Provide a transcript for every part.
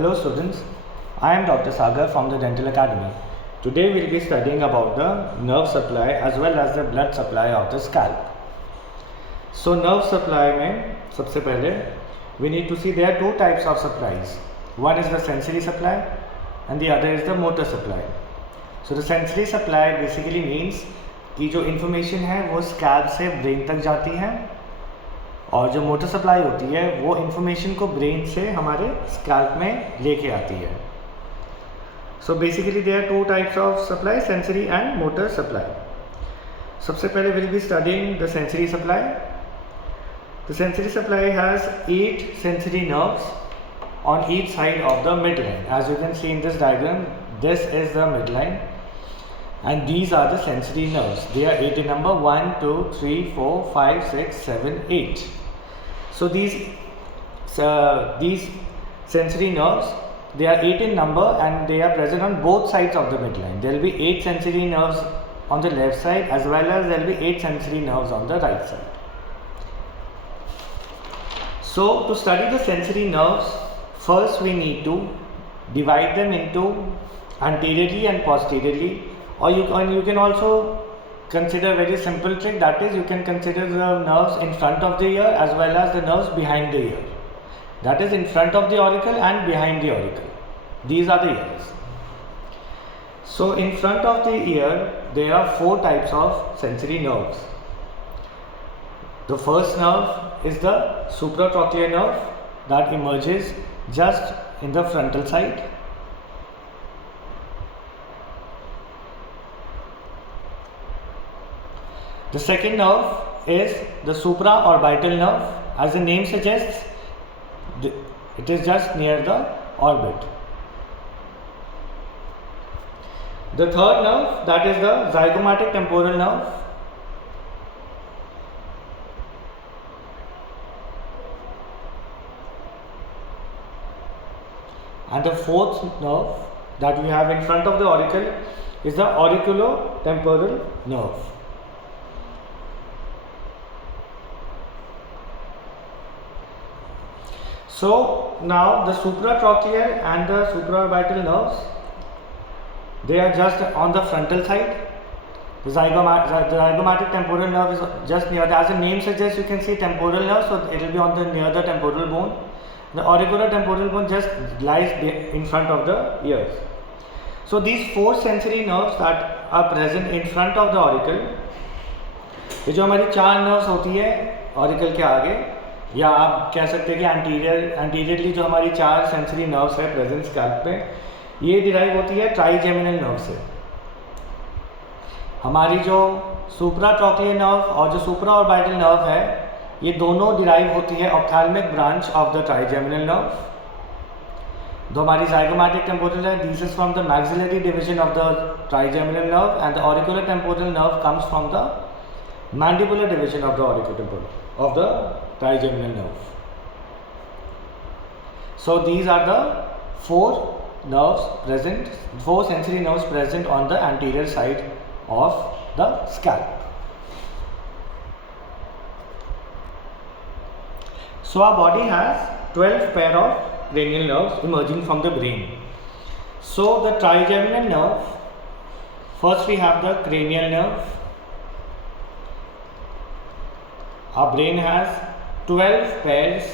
Hello students, I am Dr. Sagar from the Dental Academy. Today we will be studying about the nerve supply as well as the blood supply of the scalp. So nerve supply में सबसे पहले we need to see there are two types of supplies. One is the sensory supply and the other is the motor supply. So the sensory supply basically means कि जो information है वो scalp से brain तक जाती है और जो मोटर सप्लाई होती है वो इन्फॉर्मेशन को ब्रेन से हमारे स्कैल्प में लेके आती है. So basically there are two types of supply, sensory and motor supply. सबसे पहले will be studying the sensory supply. Has sensory सप्लाई हैज़ 8 sensory nerves on each side of the mid line. As you can see in this diagram, this is the mid line and these are the sensory nerves. They are 8 in number: 1, 2, 3, 4, 5, 6, 7, 8. So these sensory nerves, they are 8 in number and they are present on both sides of the midline. There will be 8 sensory nerves on the left side as well as there will be 8 sensory nerves on the right side. So to study the sensory nerves, first we need to divide them into anteriorly and posteriorly. Or you can also consider a very simple trick, that is you can consider the nerves in front of the ear as well as the nerves behind the ear. That is in front of the auricle and behind the auricle. These are the ears. So in front of the ear there are 4 types of sensory nerves. The first nerve is the supratrochlear nerve that emerges just in the frontal side. The second nerve is the supraorbital nerve. As the name suggests, it is just near the orbit. The third nerve, that is the zygomatic temporal nerve. And the fourth nerve that we have in front of the auricle is the auriculotemporal nerve. So now the supratrochlear and the supraorbital nerves, they are just on the frontal side. The zygomatic temporal nerve is just near, as the name suggests, you can see temporal nerve, so it will be on the near the temporal bone. The auriculotemporal bone just lies in front of the ears. So these 4 sensory nerves that are present in front of the auricle, ये जो हमारी 4 nerves होती है auricle के आगे, या आप कह सकते हैं कि एंटीरियरली जो हमारी 4 सेंसरी नर्व्स है प्रेजेंट स्कैल्प पे, ये डिराइव होती है ट्राइजेमिनल नर्व से. हमारी जो सुप्राट्रॉक्लियर नर्व और जो सुप्राऑर्बिटल नर्व है, ये दोनों डिराइव होती है ophthalmic branch of the trigeminal nerve. जो हमारी ज़ाइगोमैटिक टेम्पोरल है, this is from the maxillary division of the trigeminal nerve and the auricular temporal nerve comes from the mandibular division of the auriculotemporal of the trigeminal nerve. So these are the 4 nerves present, 4 sensory nerves present on the anterior side of the scalp. So our body has 12 pair of cranial nerves emerging from the brain. So the trigeminal nerve, first we have the cranial nerve. Our brain has 12 pairs.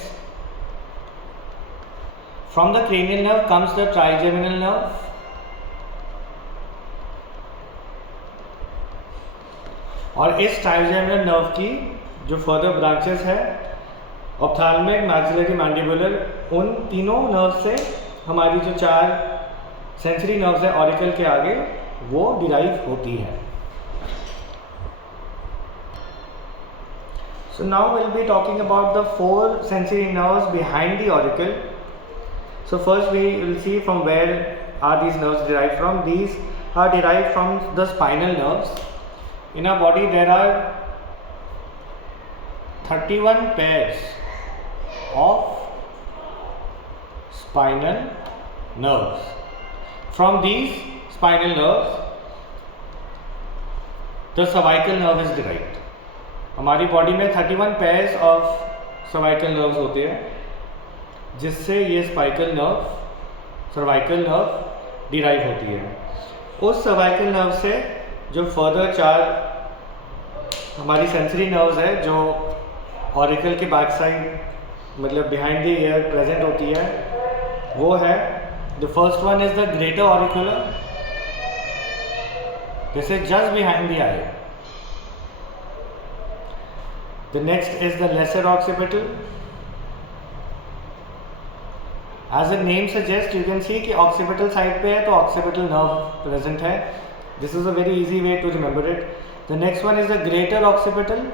From the cranial nerve comes the trigeminal nerve. और इस trigeminal nerve की जो further branches है, ophthalmic, maxillary, mandibular, उन तीनों nerve से हमारी जो 4 सेंसरी नर्व्स है ऑरिकल के आगे, वो डिराइव होती है. So now we'll be talking about the 4 sensory nerves behind the auricle. So first we will see from where are these nerves derived from. These are derived from the spinal nerves. In our body there are 31 pairs of spinal nerves. From these spinal nerves, the cervical nerve is derived. हमारी body में 31 pairs of cervical nerves होते हैं, जिससे ये स्पाइकल nerve cervical nerve derive होती है। उस cervical nerve से जो फर्दर 4 हमारी सेंसरी नर्व्स है जो ऑरिकल के बैक साइड मतलब बिहाइंड द ईयर प्रेजेंट होती है, वो है the first one is the greater auricular, this is just behind the eye. The next is the lesser occipital. As a name suggest you can see कि occipital side पे है तो occipital nerve present है। This is a very easy way to remember it. The next one is the greater occipital,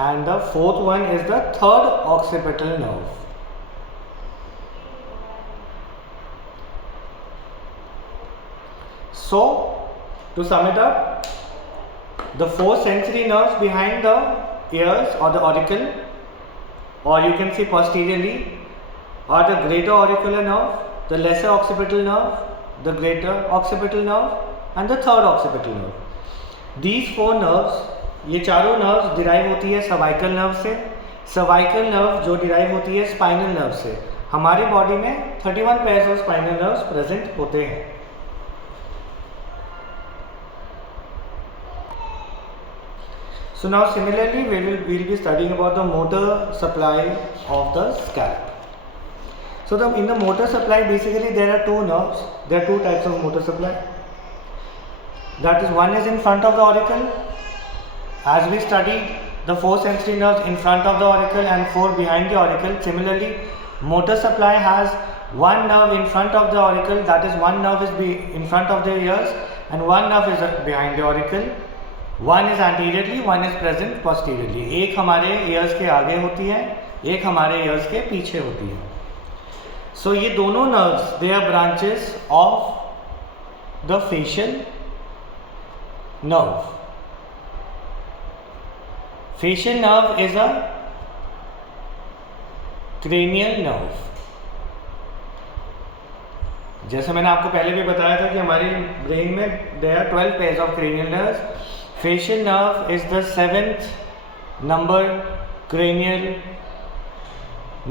and the fourth one is the third occipital nerve. So to sum it up, the 4 sensory nerves behind the ears or the auricle, or you can see posteriorly, are the greater auricular nerve, the lesser occipital nerve, the greater occipital nerve and the third occipital nerve. These 4 nerves, ये चारों nerves derive होती है cervical nerve से। Cervical nerve जो derive होती है spinal nerve से। हमारी बॉडी में 31 pairs of spinal nerves present होते हैं। So now similarly we'll be studying about the motor supply of the scalp. So in the motor supply basically there are 2 nerves. There are 2 types of motor supply. That is, one is in front of the auricle. As we studied the 4 sensory nerves in front of the auricle and 4 behind the auricle, similarly motor supply has 1 nerve in front of the auricle, that is 1 nerve is in front of the ears and 1 nerve is behind the auricle. One is anteriorly, one is present posteriorly. एक हमारे ears के आगे होती है, एक हमारे ears के पीछे होती है। So ये दोनों nerves they are branches of the facial nerve. Facial nerve is a cranial nerve. जैसे मैंने आपको पहले भी बताया था कि हमारी ब्रेन में there are 12 pairs of cranial nerves. Facial nerve is the 7th number cranial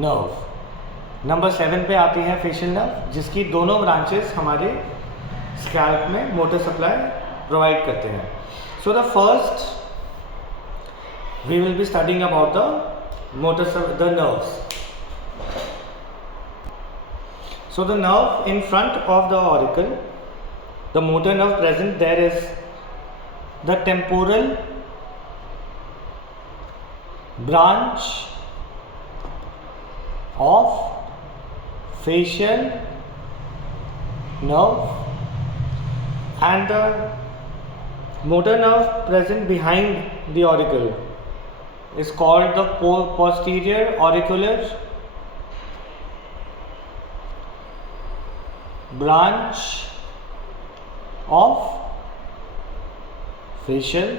nerve. Number 7 पे आती है फेशियल नर्व, जिसकी दोनों ब्रांचेस हमारे स्कैल्प में मोटर सप्लाई प्रोवाइड करते हैं. So the first we will be studying about the nerves. So the nerve in front of the auricle, the motor nerve present there is the temporal branch of facial nerve, and the motor nerve present behind the auricle is called the posterior auricular branch of facial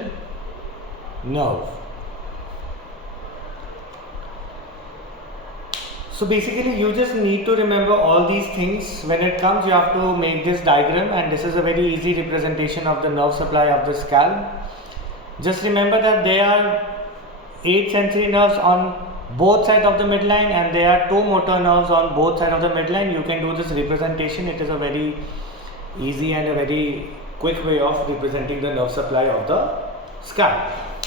nerve. So basically you just need to remember all these things. When it comes, you have to make this diagram, and this is a very easy representation of the nerve supply of the scalp. Just remember that there are 8 sensory nerves on both sides of the midline, and there are 2 motor nerves on both sides of the midline. You can do this representation. It is a very easy and a very quick way of representing the nerve supply of the scalp.